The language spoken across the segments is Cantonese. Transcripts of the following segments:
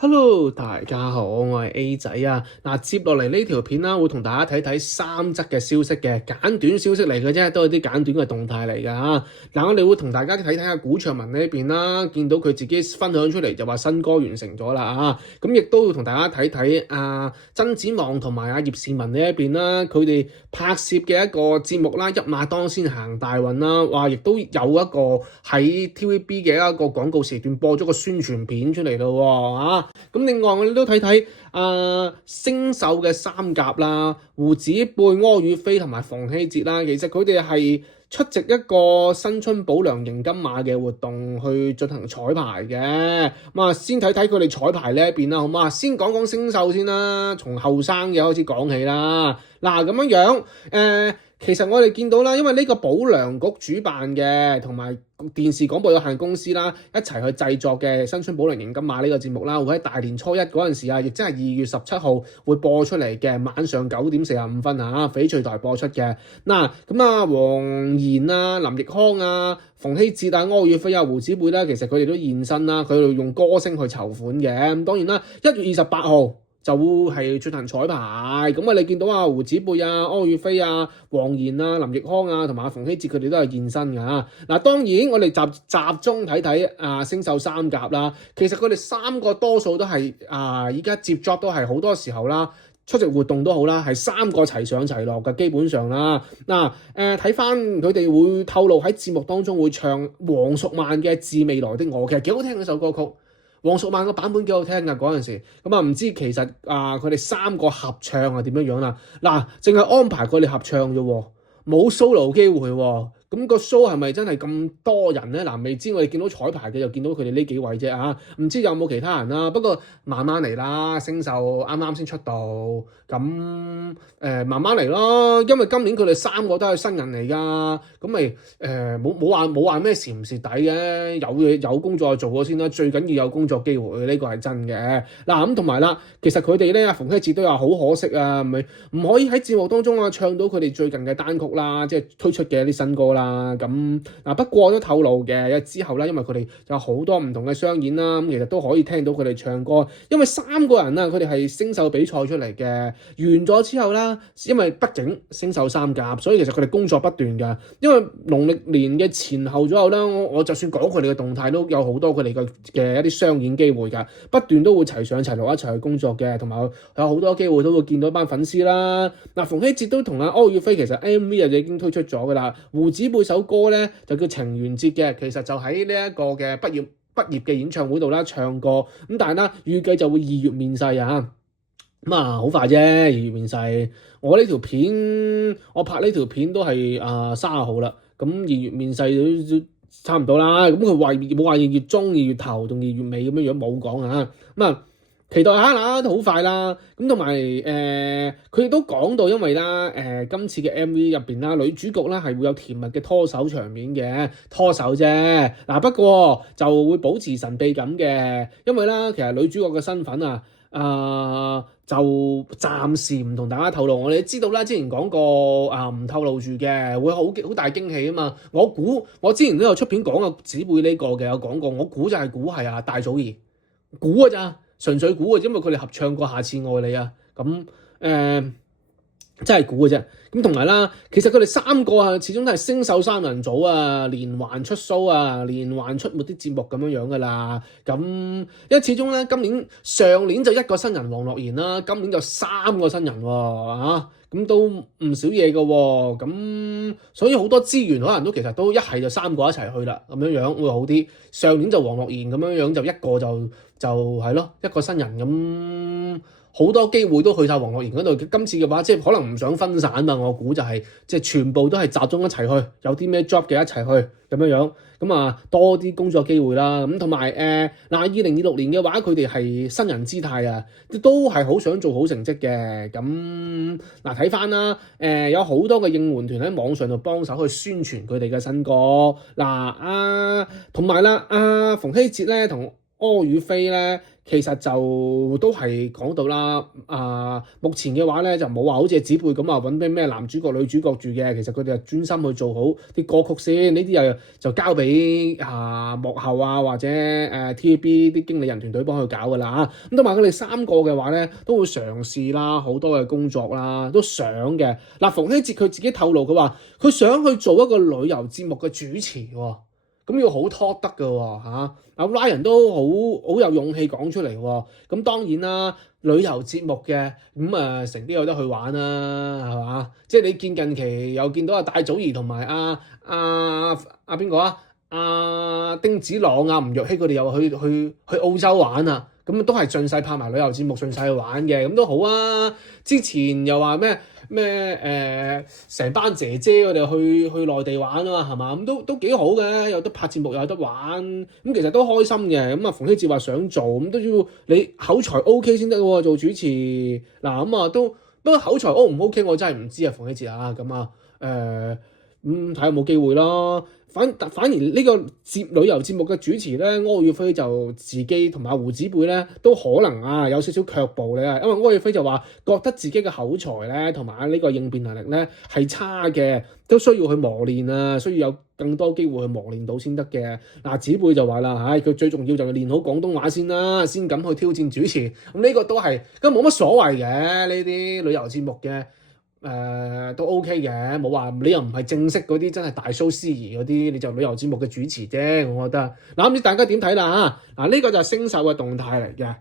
Hello，大家好，我係 A 仔啊。接落嚟呢條片啦，會同大家睇睇三則嘅消息嘅簡短消息嚟嘅啫，都係啲簡短嘅動態嚟㗎嚇。我哋會同大家睇睇下古卓文呢邊啦，見到佢自己分享出嚟就話新歌完成咗啦啊。咁亦都會同大家睇睇曾展望同埋葉倩文呢一邊啦，佢哋拍攝嘅一個節目啦，一馬當先行大運啦，哇！亦都有一個喺 TVB 嘅一個廣告時段播咗個宣傳片出嚟咯啊！咁另外我哋都睇睇星秀嘅三甲啦，胡子貝、柯宇飛同埋馮希哲啦，其實佢哋係出席一個新春保良迎金馬嘅活動去進行彩排嘅。先睇睇佢哋彩排呢一邊啦，好嘛？先講講星秀先啦，從後生嘅開始講起啦。咁樣其實我哋見到啦，因為呢個保良局主辦嘅，同埋電視廣播有限公司啦，一齊去製作嘅新春保良迎金馬呢個節目啦，會喺大年初一嗰陣時亦即係2月17號會播出嚟嘅，晚上9點45分翡翠台播出嘅。黃妍啊、林奕匡啊、馮希哲啊、柯宇飛啊、胡子貝啦，其實佢哋都現身啦，佢哋用歌聲去籌款嘅。咁當然啦，1月28號。就係進行彩排，你見到胡子貝啊、柯宇飛啊、黃妍啊、林奕匡啊同埋馮希哲佢哋都係現身㗎。當然我哋集中睇睇星秀三甲啦，其實佢哋三個多數都係依家接 job 都係好多時候啦，出席活動都好啦，係三個齊上齊落嘅基本上啦。睇翻佢哋會透露喺節目當中會唱黃淑曼嘅《致未來的我》，其實幾好聽嗰首歌曲。黃淑曼個版本幾好聽㗎嗰陣時，唔知其實佢哋三個合唱係點樣樣啦？淨係安排佢哋合唱啫喎，冇 solo 機會喎。咁個 show 係咪真係咁多人咧？未知，我哋見到彩排嘅就見到佢哋呢幾位啫唔知有冇其他人啦。不過慢慢嚟啦，星秀啱啱先出道，咁慢慢嚟咯。因為今年佢哋三個都係新人嚟㗎，咁咪冇話咩蝕唔蝕底嘅，有工作做咗先啦。最緊要有工作機會，呢個係真嘅。咁同埋啦，其實佢哋咧，馮希哲都有好可惜啊，唔可以喺節目當中唱到佢哋最近嘅單曲啦，即係推出嘅一啲新歌啦。不過都透露嘅之後啦，因為佢哋有好多唔同嘅商演啦，咁其實都可以聽到佢哋唱歌。因為三個人佢哋係星秀比賽出嚟嘅，完咗之後啦，因為畢竟星秀三甲，所以其實佢哋工作不斷㗎。因為農曆年嘅前後左右啦，我就算講佢哋嘅動態都有好多佢哋嘅一啲商演機會㗎，不斷都會齊上齊落一齊去工作嘅，同埋有好多機會都會見到一班粉絲啦。馮希哲都同柯宇飛其實 MV 已經推出咗㗎啦，胡子貝首歌咧就叫情緣節嘅，其實就喺呢一個嘅畢業嘅演唱會度啦唱過，但係啦預計就會2月面世好快啫，2月面世。我呢條片我拍呢條片都係30號啦，咁2月面世都差唔多啦。咁佢話冇話2月中、2月頭同2月尾咁樣冇講期待下啦，都好快啦。咁同埋佢亦都講到，因為啦今次嘅 MV 入邊啦，女主角啦係會有甜蜜嘅拖手場面嘅，拖手啫。不過就會保持神秘感嘅，因為啦其實女主角嘅身份就暫時唔同大家透露。我哋知道啦，之前講過唔透露住嘅，會好大驚喜啊嘛。我之前都有出片講過姊妹呢個嘅，有講過。我估就係估係大祖兒估㗎咋。純粹估嘅，因為佢哋合唱過《下次愛你》真係估嘅啫。咁同埋啦，其實佢哋三個始終都係星秀三人組連環出 show 連環出沒啲節目咁樣㗎啦。因為始終咧，上年就一個新人黃樂妍啦，今年就3個新人咁都唔少嘢㗎喎。咁所以好多資源可能都其實都一係就3個一齊去啦，咁樣會好啲。上年就黃樂妍咁樣就一個就係咯，一個新人咁。好多機會都去晒黃樂妍嗰度，今次嘅話即係可能唔想分散我估就係即係全部都係集中一齊去，有啲咩 job 嘅一齊去咁樣多啲工作機會啦。咁同埋2026年嘅話，佢哋係新人姿態都係好想做好成績嘅。咁睇翻啦，有好多嘅應援團喺網上度幫手去宣傳佢哋嘅新歌。同埋啦，馮希哲咧同柯宇飛咧，其實就都係講到啦。目前嘅話咧就冇話好似紙貝咁啊揾啲咩男主角女主角住嘅，其實佢哋係專心去做好啲歌曲先，呢啲就交俾幕後或者TVB 啲經理人團隊幫佢搞噶啦。咁同埋佢哋三個嘅話咧都會嘗試啦，好多嘅工作啦都想嘅。嗱，馮曦哲佢自己透露佢話佢想去做一個旅遊節目嘅主持喎。咁要好 talk 得嘅喎嚇，Ryan 都好有勇氣講出嚟喎。咁當然啦，旅遊節目嘅咁成啲有得去玩啦，係嘛？即係你見近期又見到阿戴祖儀同埋邊個丁子朗吳若希佢哋又去澳洲玩啊！咁都係順勢拍埋旅遊節目，順勢去玩嘅，咁都好啊！之前又話成班姐姐我哋去內地玩啊嘛，係嘛？咁都幾好嘅，有得拍節目又有得玩，咁其實都開心嘅。咁馮曦哲話想做，咁都要你口才 OK 先得喎，做主持嗱咁都不過口才 O 唔 OK 我真係唔知啊，馮曦哲咁睇下有冇機會咯。反而呢個旅遊節目嘅主持咧，柯宇飛就自己同埋胡子貝咧都可能有少少卻步咧，因為柯宇飛就話覺得自己嘅口才咧同埋呢個應變能力咧係差嘅，都需要去磨練啊，需要有更多機會去磨練到先得嘅。子貝就話啦，佢最重要就係練好廣東話先啦，先敢去挑戰主持。咁呢個都係咁冇乜所謂嘅，呢啲旅遊節目嘅。都 OK 嘅，冇話你又唔係正式嗰啲真係大 show 司儀嗰啲，你就旅遊節目嘅主持啫。我覺得唔知大家點睇啦嚇。呢個就係星秀嘅動態嚟嘅。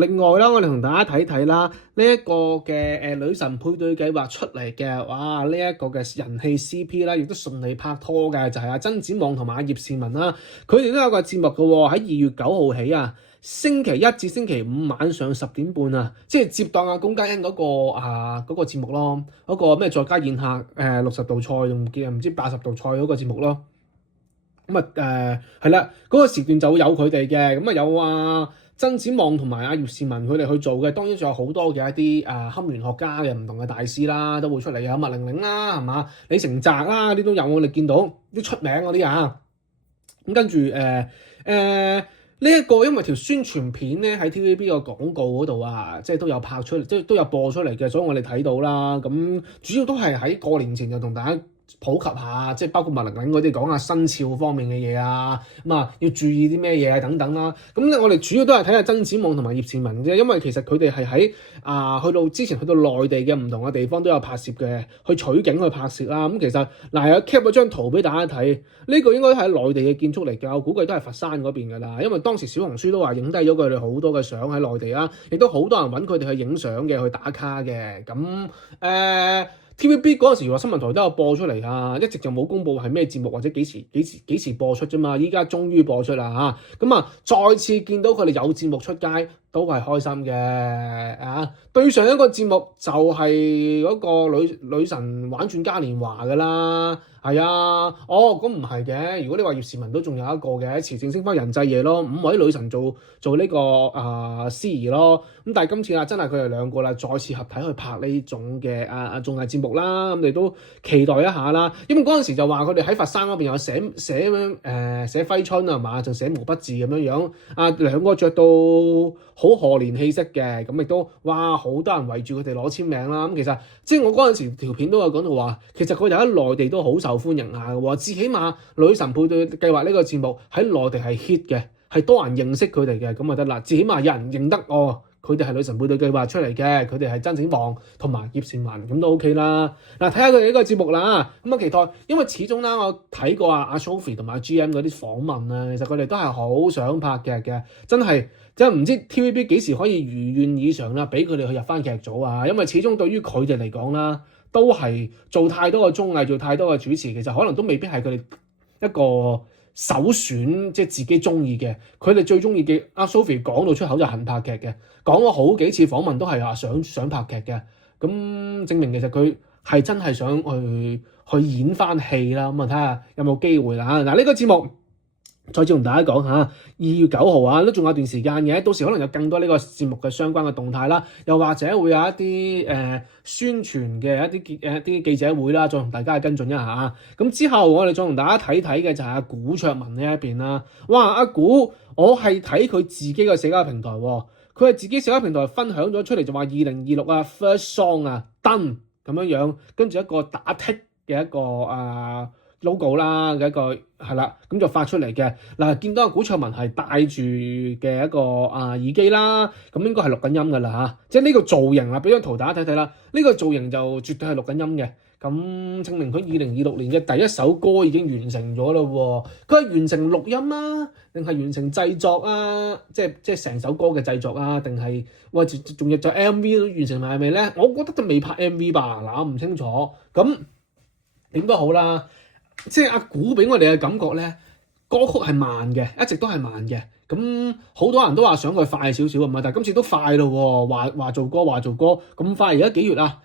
另外啦，我哋同大家睇睇啦，呢一個嘅女神配對計劃出嚟嘅，哇！呢一個嘅人氣 CP 啦，亦都順利拍拖嘅，就係曾子望同埋葉倩文啦。佢哋都有個節目嘅喎，喺2月9號起星期一至星期五晚上10點半即係接檔龔嘉欣嗰個節目咯，嗰個咩再加宴客60道菜唔知80道菜嗰個節目咯。咁係啦，嗰個時段就會有佢哋嘅，咁有曾子望同埋葉倩文佢哋去做嘅，當然仲有好多嘅一啲堪輿學家嘅唔同嘅大師啦，都會出嚟有麥玲玲啦，係嘛？李成澤啦，啲都有，我哋見到啲出名嗰啲咁跟住呢一個因為條宣傳片咧喺 TVB 個廣告嗰度即係都有拍出嚟，即係都有播出嚟嘅，所以我哋睇到啦。咁主要都係喺過年前就同大家普及下，即係包括麥玲玲嗰啲講下生肖方面嘅嘢要注意啲咩嘢等等啦。咁咧我哋主要都係睇下曾子望同埋葉倩文啫，因為其實佢哋係喺去到之前去到內地嘅唔同嘅地方都有拍攝嘅，去取景去拍攝啦。咁其實有 cap 咗張圖俾大家睇，呢個應該係內地嘅建築嚟㗎，我估計都係佛山嗰邊㗎啦。因為當時小紅書都話影低咗佢哋好多嘅相喺內地啦，亦都好多人揾佢哋去影相嘅，去打卡嘅。咁TVB 嗰陣時話新聞台都有播出嚟一直就冇公佈係咩節目或者幾時播出啫嘛，依家終於播出啦咁再次見到佢哋有節目出街都係開心嘅對上一個節目就係嗰個女神玩轉嘉年華㗎啦，係咁唔係嘅，如果你話葉倩文都仲有一個嘅慈正星輝人際夜咯，5位女神做呢個司儀咯，咁但係今次真係佢哋兩個啦，再次合體去拍呢種嘅綜藝節目啦，咁你都期待一下啦。因為嗰陣時就話佢哋喺佛山嗰邊有寫揮春係嘛，就寫毛筆字咁樣兩個着到好賀年氣息嘅，咁亦都哇好多人圍住佢哋攞簽名啦。咁其實即係我嗰陣時條片都有講到話，其實佢哋喺內地都好受歡迎下嘅喎，至起碼女神配對計劃呢個節目喺內地係 hit 嘅，係多人認識佢哋嘅，咁就得啦。至起碼有人認得佢哋係女神配對計劃出嚟嘅，佢哋係曾子望同埋葉倩文，咁都 OK 啦。睇下佢哋呢個節目啦，咁期待，因為始終啦，我睇過阿 Sophie 同埋 GM 嗰啲訪問其實佢哋都係好想拍劇嘅，真係唔知 TVB 幾時可以如願以償啦，俾佢哋去入翻劇組因為始終對於佢哋嚟講啦，都係做太多嘅綜藝，做太多嘅主持，其實可能都未必係佢哋一個首選，即係自己中意嘅。佢哋最中意嘅Sophie 講到出口就恨拍劇嘅，講咗好幾次訪問都係話想拍劇嘅，咁證明其實佢係真係想去演翻戲啦。咁睇下有冇機會啦。呢個節目再次同大家講下2月9號啊，都仲有段時間嘅，到時可能有更多呢個節目嘅相關嘅動態啦，又或者會有一啲宣傳嘅一啲記者會啦，再同大家跟進一下。咁之後我哋再同大家睇睇嘅就係阿古卓文呢一邊啦。哇，阿古，我係睇佢自己嘅社交平台喎，佢係自己社交平台分享咗出嚟就話2026First Song done 咁樣，跟住一個打剔嘅一個logo 啦嘅一個係啦，咁就發出嚟嘅嗱，見到阿古卓文係戴住嘅一個耳機啦，咁應該係錄緊音噶啦嚇，即係呢個造型啦，俾張圖大家睇睇啦，呢個造型就絕對係錄緊音嘅，咁證明佢2026年嘅第一首歌已經完成咗咯喎，佢係完成錄音啦，定係完成製作啊？即係成首歌嘅製作啊？定係喂仲要就 MV 都完成埋係咪咧？我覺得都未拍 MV 吧，嗱我唔清楚，咁點都好啦。即係阿古俾我哋嘅感覺咧，歌曲係慢嘅，一直都係慢嘅。咁好多人都話想佢快少少啊嘛，但係今次都快咯喎，話做歌咁快。而家幾月啊？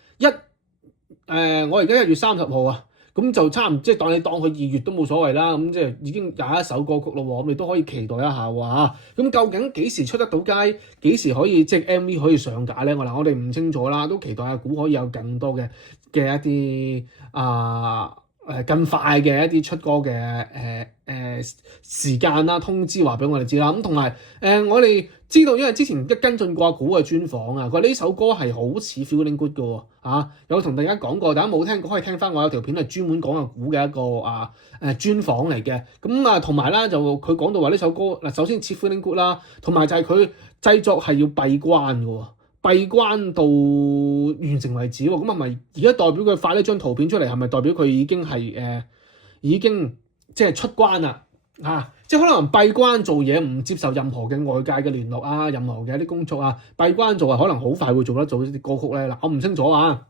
我而家1月30號啊，咁就差唔即係當佢2月都冇所謂啦。咁即係已經有一首歌曲咯喎，咁你都可以期待一下喎。咁究竟幾時出得到街？幾時可以即係 MV 可以上架咧？我哋唔清楚啦，都期待阿古可以有更多嘅一啲更快嘅一啲出歌嘅時間啦，通知話俾我哋知啦。咁同埋我哋知道，因為之前跟進過阿古嘅專訪啊，佢話呢首歌係好似 Feeling Good 嘅喎，有同大家講過，大家冇聽過可以聽翻我有條片係專門講阿古嘅一個專訪嚟嘅。咁同埋啦，就佢講到話呢首歌嗱，首先似 Feeling Good 啦，同埋就係佢製作係要閉關嘅喎。閉關到完成為止喎，咁係咪而家代表佢發呢張圖片出嚟，係咪代表佢已經係已經即係出關啦？即係可能閉關做嘢，唔接受任何嘅外界嘅聯絡啊，任何嘅一啲工作啊，閉關做可能好快會做得到呢啲歌曲咧。嗱，我唔清楚啊。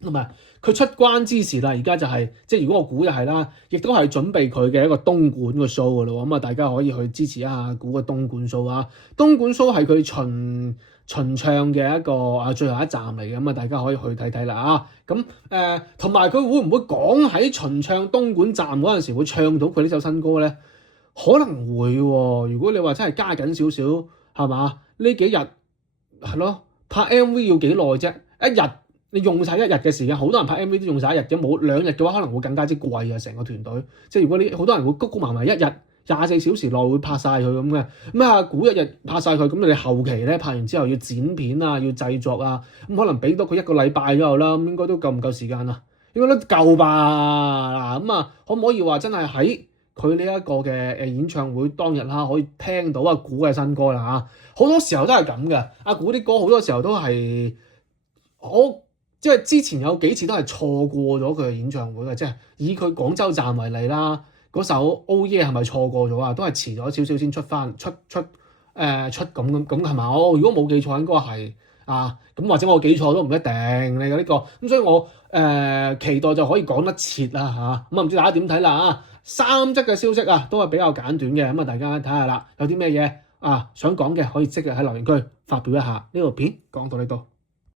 同埋佢出關之時啦，而家就係即係如果我估就係啦，亦都係準備佢嘅一個東莞嘅 show 嘅咯。咁大家可以去支持一下估嘅東莞 show 啊。東莞 show 係佢巡唱嘅一個最後一站嚟嘅，咁大家可以去睇睇啦。咁同埋佢會唔會講喺巡唱東莞站嗰陣時會唱到佢呢首新歌咧？可能會喎。如果你話真係加緊少少係嘛？呢幾日係咯，拍 MV 要幾耐啫？一日。你用晒一日嘅時間，好多人拍 MV 都用晒一日嘅，冇2日嘅話可能會更加之貴啊！成個團隊，即係如果你好多人會谷埋一日24小時內會拍晒佢咁嘅，咁阿古一日拍晒佢，咁你後期咧拍完之後要剪片啊，要製作啊，咁可能俾多佢1個禮拜左右啦，咁應該都夠唔夠時間啊？應該都夠吧？嗱，咁可唔可以話真係喺佢呢一個嘅演唱會當日啦，可以聽到阿古嘅新歌啦？好多時候都係咁嘅，阿古啲歌好多時候都係即係之前有幾次都係錯過咗佢嘅演唱會嘅，即係以佢廣州站為例啦，嗰首 Oh Yeah 係咪錯過咗啊？都係遲咗少少先出咁係嘛？如果冇記錯應該係咁或者我記錯都唔一定你嘅呢個，咁所以我期待就可以講得切啦嚇。咁唔知大家點睇啦？3則嘅消息都係比較簡短嘅，咁大家睇下啦，有啲咩嘢想講嘅可以即刻喺留言區發表一下。呢條片講到呢度。